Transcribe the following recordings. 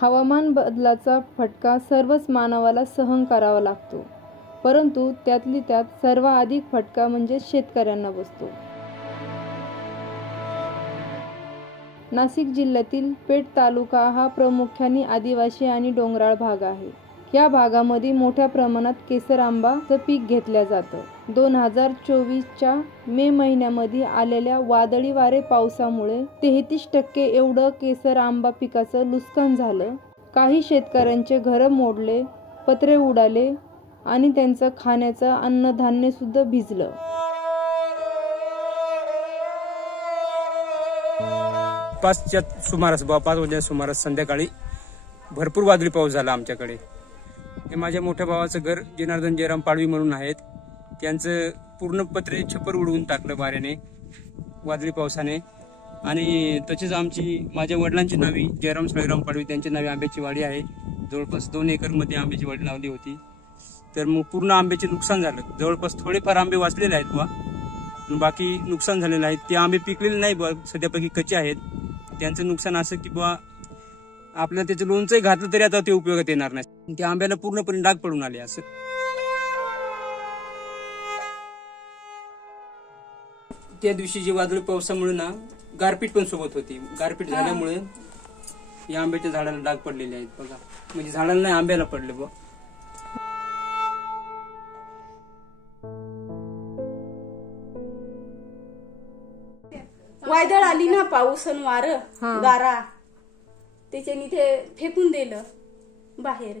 हवामान बदलाचा फटका सर्वच मानवाला सहन करावा लागतो, परंतु त्यातली त्यात सर्वाधिक फटका म्हणजे शेतकऱ्यांना बसतो. नाशिक जिल्ह्यातील पेठ तालुका हा प्रामुख्याने आदिवासी आणि डोंगराळ भाग आहे. या भागामध्ये मोठ्या प्रमाणात केसर आंबाचं पीक घेतलं जातं. 2024च्या मे महिन्यामध्ये आलेल्या वादळी वारे पावसामुळे 33% एवढं केसर आंबा पिकाचं नुकसान झालं. काही शेतकऱ्यांचे घरं मोडले, पत्रे उडाले आणि त्यांचं खाण्याचं अन्नधान्य सुद्धा भिजलं. पाचच्या सुमारास 5 वाजल्या सुमारास संध्याकाळी भरपूर वादळी पाऊस झाला आमच्याकडे. हे माझ्या मोठ्या भावाचं घर जनार्दन जयराम पाडवी म्हणून आहेत. त्यांचं पूर्ण पत्रे छप्पर उडवून टाकलं वाऱ्याने, वादळी पावसाने. आणि तसेच माझ्या वडिलांची नावी जयराम साळीराम पाडवी, त्यांची नावी आंब्याची वाडी आहे. जवळपास 2 एकरमध्ये आंब्याची वाडी लावली होती. तर मग पूर्ण आंब्याचे नुकसान झालं. जवळपास थोडेफार आंबे वाचलेले आहेत बा, बाकी नुकसान झालेलं आहे. ते आंबे पिकलेले नाही बा, सध्यापैकी कच्चे आहेत. त्यांचं नुकसान असं की बा आपल्याला त्याचं लोणचंही घातलं तरी आता ते उपयोगात येणार नाही. त्या आंब्याला पूर्णपणे डाग पडून आले. असं त्या दिवशी जी वादळी पावसामुळे ना गारपीट पण सोबत होती. गारपीट झाल्यामुळे या आंब्याच्या झाडाला डाग पडलेले आहेत बघा. म्हणजे झाडाला नाही, आंब्याला पडले बघ. वादळ आली ना, पाऊस आणि वारं गारा, त्याच्यानी ते फेकून दिलं बाहेर.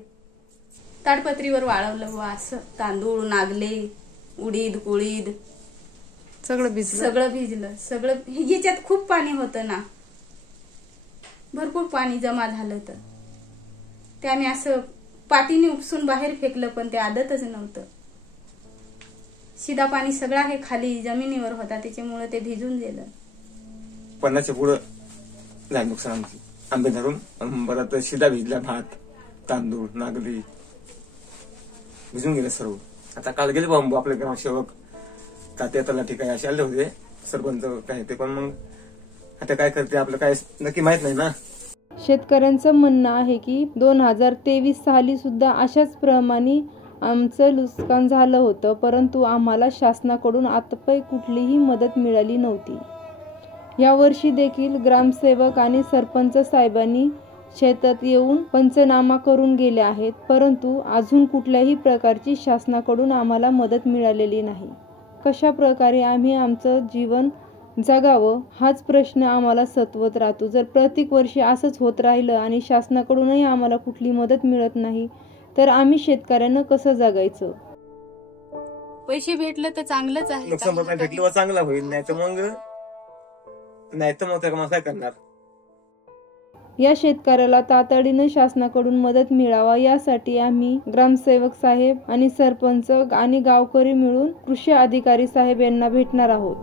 ताडपत्रीवर वाळवलं बा. असं तांदूळ, नागले, उडीद, कुळीद सगळं भिजलं. सगळं याच्यात खूप पाणी होतं ना, भरपूर पाणी जमा झालं. तर ते आम्ही असं पाटीने उपसून बाहेर फेकलं, पण ते आदतच नव्हतं. शिदा पाणी सगळं हे खाली जमिनीवर होता, त्याच्यामुळे ते भिजून गेलं. 50च्या पुढं झालं नुकसान. आंबे धरून परत शिदा भिजला, भात, तांदूळ, नागली भिजून गेले सर्व. आता काल गेले बांबू आपले ग्रामसेवक तात्या तलाठी काय असे आले होते, सरपंच काय ते, पण मग आता काय करते आपलं काय नक्की माहित नाही ना. शेतकऱ्यांचं म्हणणं आहे की 2023 साली सुद्धा अशाच प्रमाणे आमचं नुकसान झालं होतं, परंतु आम्हाला शासनाकडून आतापर्यंत कुठलीही मदत मिळाली नव्हती. यावर्षी देखील ग्रामसेवक आणि सरपंच साहेबांनी शेतात येऊन पंचनामा करून गेले आहेत, परंतु अजून कुठल्याही प्रकारची शासनाकडून आम्हाला मदत मिळालेली नाही. कशा प्रकारे आम्ही आमचं जीवन जगावं हाच प्रश्न आम्हाला सतवत राहतो. जर प्रत्येक वर्षी असंच होत राहिलं आणि शासनाकडूनही आम्हाला कुठली मदत मिळत नाही, तर आम्ही शेतकऱ्यांना कसं जगायचं? पैसे भेटलं तर चांगलंच आहे. नुकसान भरपाई भेटली चांगला होईल, नाही तर मग काय करणार? या शेतकऱ्याला तातडीनं शासनाकडून मदत मिळावा यासाठी आम्ही ग्रामसेवक साहेब आणि सरपंच आणि गावकरी मिळून कृषी अधिकारी साहेब यांना भेटणार आहोत.